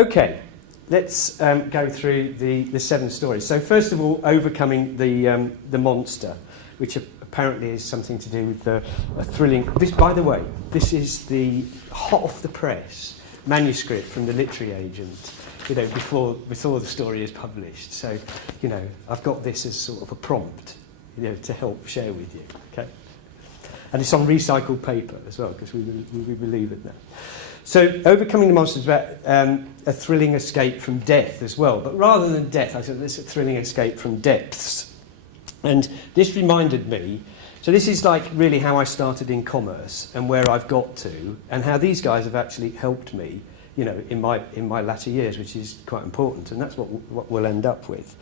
Okay, let's go through the 7 stories. So first of all, overcoming the monster, which apparently is something to do with a thrilling... This, by the way, this is the hot off the press manuscript from the literary agent, you know, before the story is published. So, you know, I've got this as sort of a prompt, you know, to help share with you, okay? And it's on recycled paper as well, because we believe it now. So, overcoming the monster is about a thrilling escape from death as well. But rather than death, I said this is a thrilling escape from depths. And this reminded me, so this is like really how I started in commerce and where I've got to, and how these guys have actually helped me, you know, in my latter years, which is quite important, and that's what we'll end up with.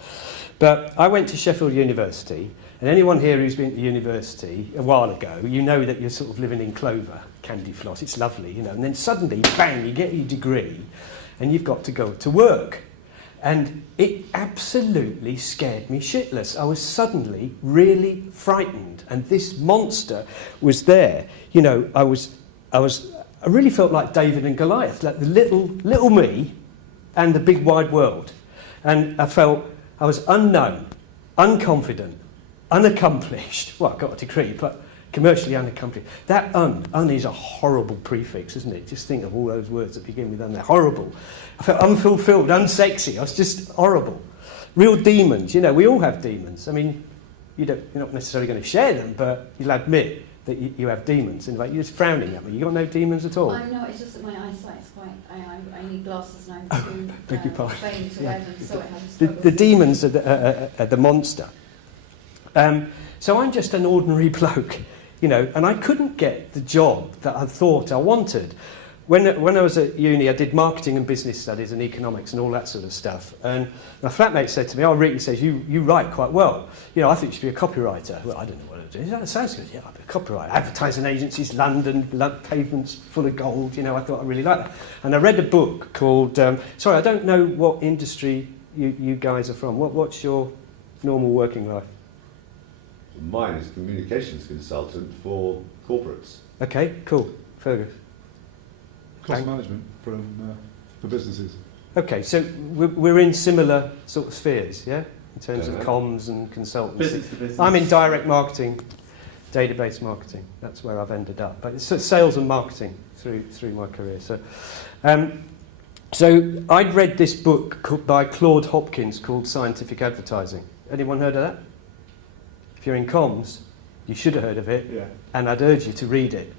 But I went to Sheffield University, and anyone here who's been to university a while ago, you know that you're sort of living in clover, candy floss, it's lovely, you know, and then suddenly, bang, you get your degree, and you've got to go to work. And it absolutely scared me shitless. I was suddenly really frightened, and this monster was there. You know, I really felt like David and Goliath, like the little me and the big wide world. And I felt I was unknown, unconfident, unaccomplished. Well, I got a degree, but commercially unaccomplished. That un is a horrible prefix, isn't it? Just think of all those words that begin with un. They're horrible. I felt unfulfilled, unsexy. I was just horrible. Real demons. You know, we all have demons. I mean, you're not necessarily going to share them, but you'll admit that you have demons. And like, you're just frowning at me. You got no demons at all? I'm not. It's just that my eyesight's quite... I need glasses and I'm too beg your pardon. vain to wear them, so it has the demons are the monster. So I'm just an ordinary bloke, you know, and I couldn't get the job that I thought I wanted. When I was at uni, I did marketing and business studies and economics and all that sort of stuff. And my flatmate said to me, "Oh, Rick," he says, you write quite well. You know, I think you should be a copywriter." Well, I don't know what it is. That sounds good. Yeah, I'll be a copywriter. Advertising agencies, London, pavements full of gold. You know, I thought I really liked that. And I read a book called... sorry, I don't know what industry you guys are from. What's your normal working life? Mine is a communications consultant for corporates. Okay, cool. Fergus? Cost management for businesses. Okay, so we're in similar sort of spheres, yeah? In terms of comms and consultancy. Business to business. I'm in direct marketing, database marketing. That's where I've ended up. But it's sales and marketing through my career. So I'd read this book by Claude Hopkins called Scientific Advertising. Anyone heard of that? If you're in comms, you should have heard of it, Yeah. and I'd urge you to read it.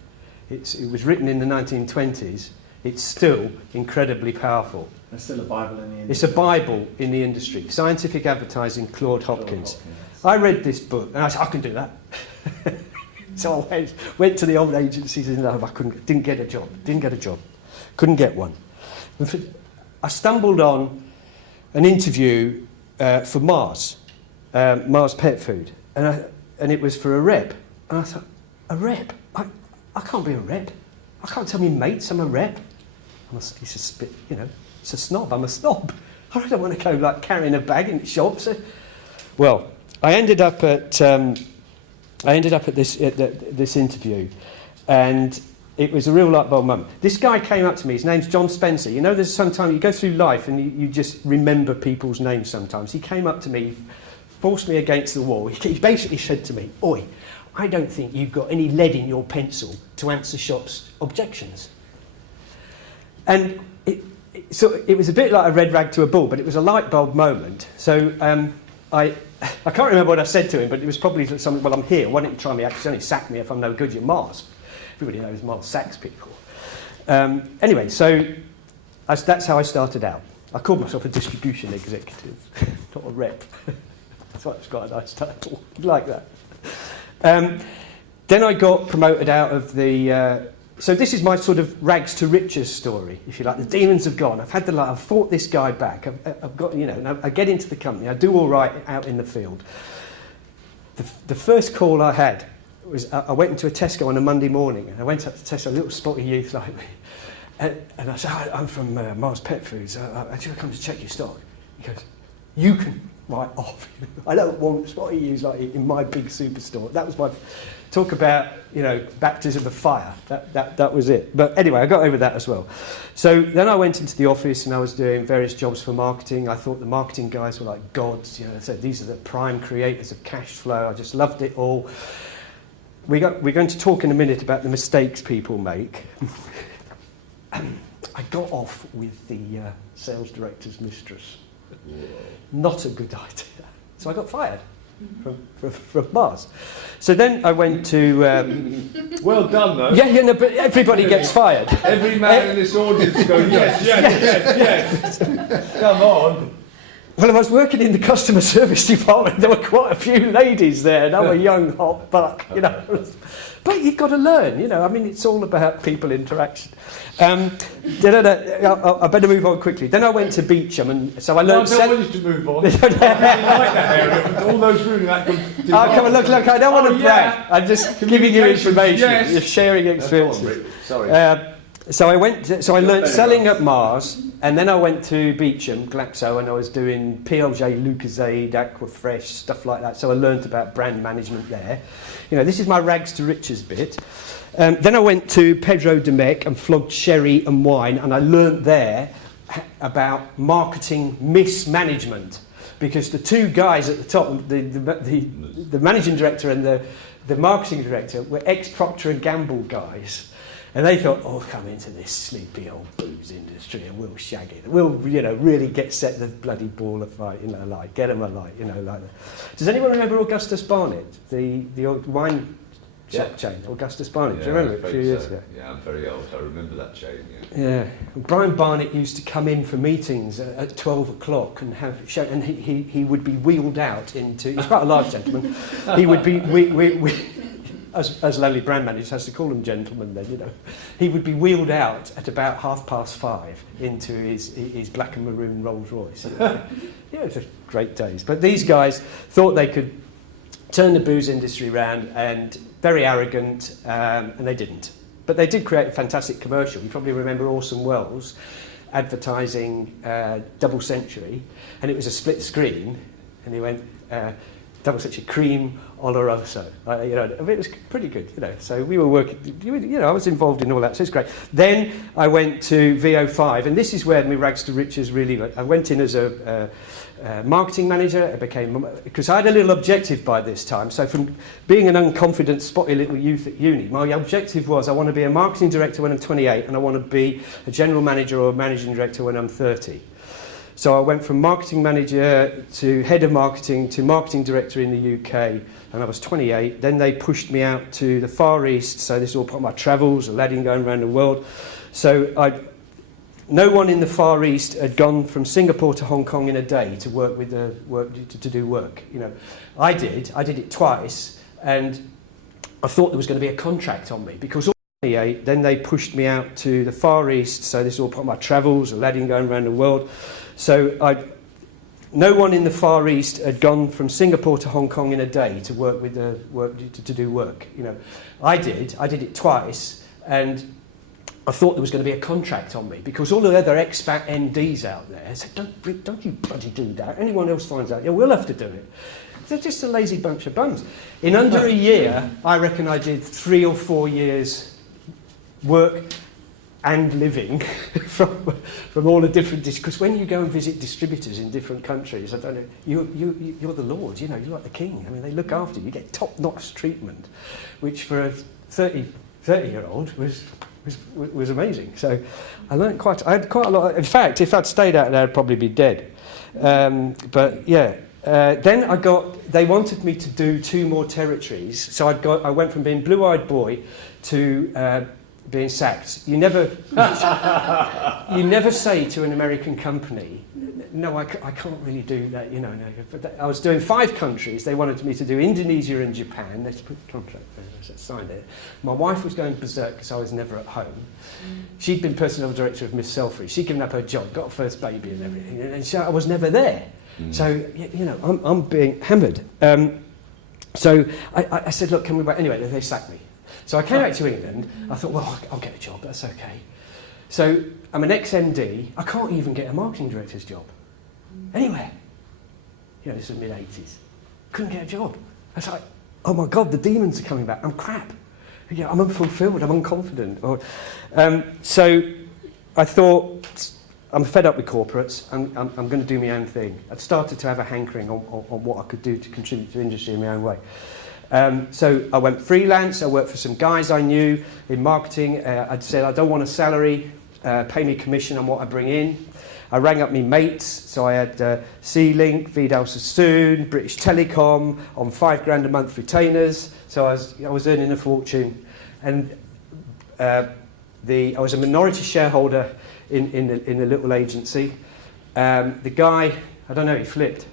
It was written in the 1920s. It's still incredibly powerful. There's still a Bible in the industry. It's a Bible in the industry. Scientific Advertising, Claude Hopkins. I read this book, and I said, I can do that. So I went to the old agencies, and I didn't get a job. Couldn't get one. I stumbled on an interview for Mars Pet Food, and it was for a rep. And I thought, a rep? I can't be a rep. I can't tell me mates I'm a rep. He's a spit, you know, it's a snob. I'm a snob. I don't want to go like carrying a bag in shops. Well, I ended up at this interview, and it was a real light bulb moment. This guy came up to me. His name's John Spencer. You know, there's sometimes you go through life and you just remember people's names. Sometimes he came up to me, forced me against the wall. He basically said to me, "Oi, I don't think you've got any lead in your pencil to answer shop's objections." And it was a bit like a red rag to a bull, but it was a light bulb moment. So I can't remember what I said to him, but it was probably something, "Well, I'm here. Why don't you try me? Actually, only sack me if I'm no good. You're Mars." Everybody knows Mars sacks people. Anyway, so that's how I started out. I called myself a distribution executive, not a rep. So it's quite a nice title. Like that. Then I got promoted out of the... so this is my sort of rags to riches story, if you like. The demons have gone. I've fought this guy back. I've got, you know, I get into the company. I do all right out in the field. The first call I had was I went into a Tesco on a Monday morning, and I went up to Tesco, a little spotty youth like me, and I said, "I'm from Mars Pet Foods. I just come to check your stock." He goes, "You can write off. I don't want spotty youths like in my big superstore." That was my talk about you know, baptism of fire. That was it. But anyway, I got over that as well. So then I went into the office and I was doing various jobs for marketing. I thought the marketing guys were like gods, you know. So these are the prime creators of cash flow. I just loved it all. We're going to talk in a minute about the mistakes people make. I got off with the sales director's mistress. Not a good idea. So I got fired from Mars. So then I went to... Well done, though. Yeah, no, but everybody gets fired. Every man in this audience is going, yes. Come on. Well, I was working in the customer service department. There were quite a few ladies there, and I'm a young, hot buck, you know. But you've got to learn, you know. I mean, it's all about people interaction. I better move on quickly. Then I went to Beecham, and so I learned... I don't want you to move on. I really like that area. All those really that good... Oh, come on, look, I don't want to brag. I'm just giving you information. Yes. You're sharing experiences. Sorry. So I learnt selling at Mars, and then I went to Beecham, Glaxo, and I was doing PLJ, Lucozade, Aquafresh, stuff like that. So I learnt about brand management there. You know, this is my rags to riches bit. Then I went to Pedro de Mec and flogged sherry and wine, and I learnt there about marketing mismanagement, because the two guys at the top, the managing director and the marketing director, were ex-Procter & Gamble guys. And they thought, oh, come into this sleepy old booze industry and we'll shag it. We'll, you know, really set the bloody ball afire, you know, like, get them alight, you know, like that. Does anyone remember Augustus Barnett, the old wine shop chain, Augustus Barnett? Do you remember it a few years ago? Yeah, I'm very old. I remember that chain, Yeah. Brian Barnett used to come in for meetings at 12 o'clock and and he would be wheeled out into, he's quite a large gentleman, he would be, as lonely brand managers has to call them gentlemen then, you know, he would be wheeled out at about 5:30 into his black and maroon Rolls Royce. Yeah, it was great days. But these guys thought they could turn the booze industry around, and very arrogant, and they didn't. But they did create a fantastic commercial. You probably remember Orson Welles advertising Double Century, and it was a split screen, and he went, Double Century Cream Oloroso. You know, it was pretty good, you know. So we were working, you know, I was involved in all that, so it's great. Then I went to VO5, and this is where my rags to riches really... I went in as a marketing manager. I became... Because I had a little objective by this time. So from being an unconfident, spotty little youth at uni, my objective was I want to be a marketing director when I'm 28, and I want to be a general manager or a managing director when I'm 30. So I went from marketing manager to head of marketing to marketing director in the UK, and I was 28. Then they pushed me out to the Far East, so this is all part of my travels, a ladding going around the world. So no one in the Far East had gone from Singapore to Hong Kong in a day to work with to do work. You know, I did it twice, and I thought there was going to be a contract on me, because then they pushed me out to the Far East, so this is all part of my travels, a ladding going around the world. So no one in the Far East had gone from Singapore to Hong Kong in a day to work with to do work. You know, I did it twice, and I thought there was going to be a contract on me, because all the other expat MDs out there said, don't you bloody do that. Anyone else finds out, yeah, we'll have to do it. They're just a lazy bunch of bums. In under a year, I reckon I did 3 or 4 years work and living from all the different... Because when you go and visit distributors in different countries, I don't know, you're the Lord, you know, you're like the king. I mean, they look after you. You get top-notch treatment, which for a 30-year-old was amazing. So I learned I had quite a lot. In fact, if I'd stayed out there, I'd probably be dead. But yeah. Then they wanted me to do 2 more territories. So I went from being blue-eyed boy to being sacked. You never say to an American company, no, I can't really do that, you know. No. But I was doing 5 countries. They wanted me to do Indonesia and Japan. Let's put the contract there. Let's sign it. My wife was going berserk because I was never at home. She'd been personnel director of Miss Selfridge. She'd given up her job, got a first baby and everything, and so I was never there. So, you know, I'm being hammered. So I said, look, can we wait? Anyway, they sacked me. So I came back to England. I thought, well, I'll get a job. That's okay. So I'm an ex-MD. I can't even get a marketing director's job anywhere. You know, this was mid-80s. Couldn't get a job. I was like, oh my God, the demons are coming back. I'm crap. Yeah, I'm unfulfilled, I'm unconfident. So I thought, I'm fed up with corporates, I'm going to do my own thing. I'd started to have a hankering on what I could do to contribute to industry in my own way. So I went freelance, I worked for some guys I knew in marketing. I'd said, I don't want a salary, pay me commission on what I bring in. I rang up my mates, so I had C-Link, Vidal Sassoon, British Telecom on £5,000 a month retainers, so I was earning a fortune. And I was a minority shareholder in the little agency. The guy, I don't know, he flipped.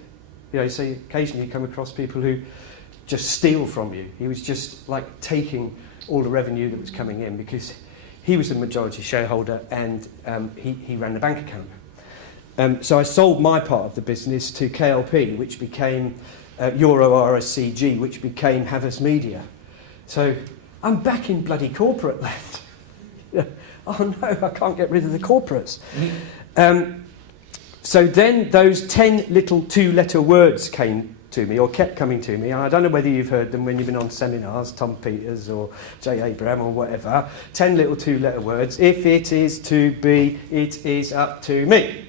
You know, so occasionally you come across people who just steal from you. He was just like taking all the revenue that was coming in because he was the majority shareholder and he ran the bank account. So I sold my part of the business to KLP, which became Euro RSCG, which became Havas Media. So I'm back in bloody corporate land. Oh no, I can't get rid of the corporates. So then those 10 little 2-letter words came to me, or kept coming to me, and I don't know whether you've heard them when you've been on seminars, Tom Peters or J. Abraham or whatever. 10 little 2-letter words. If it is to be, it is up to me.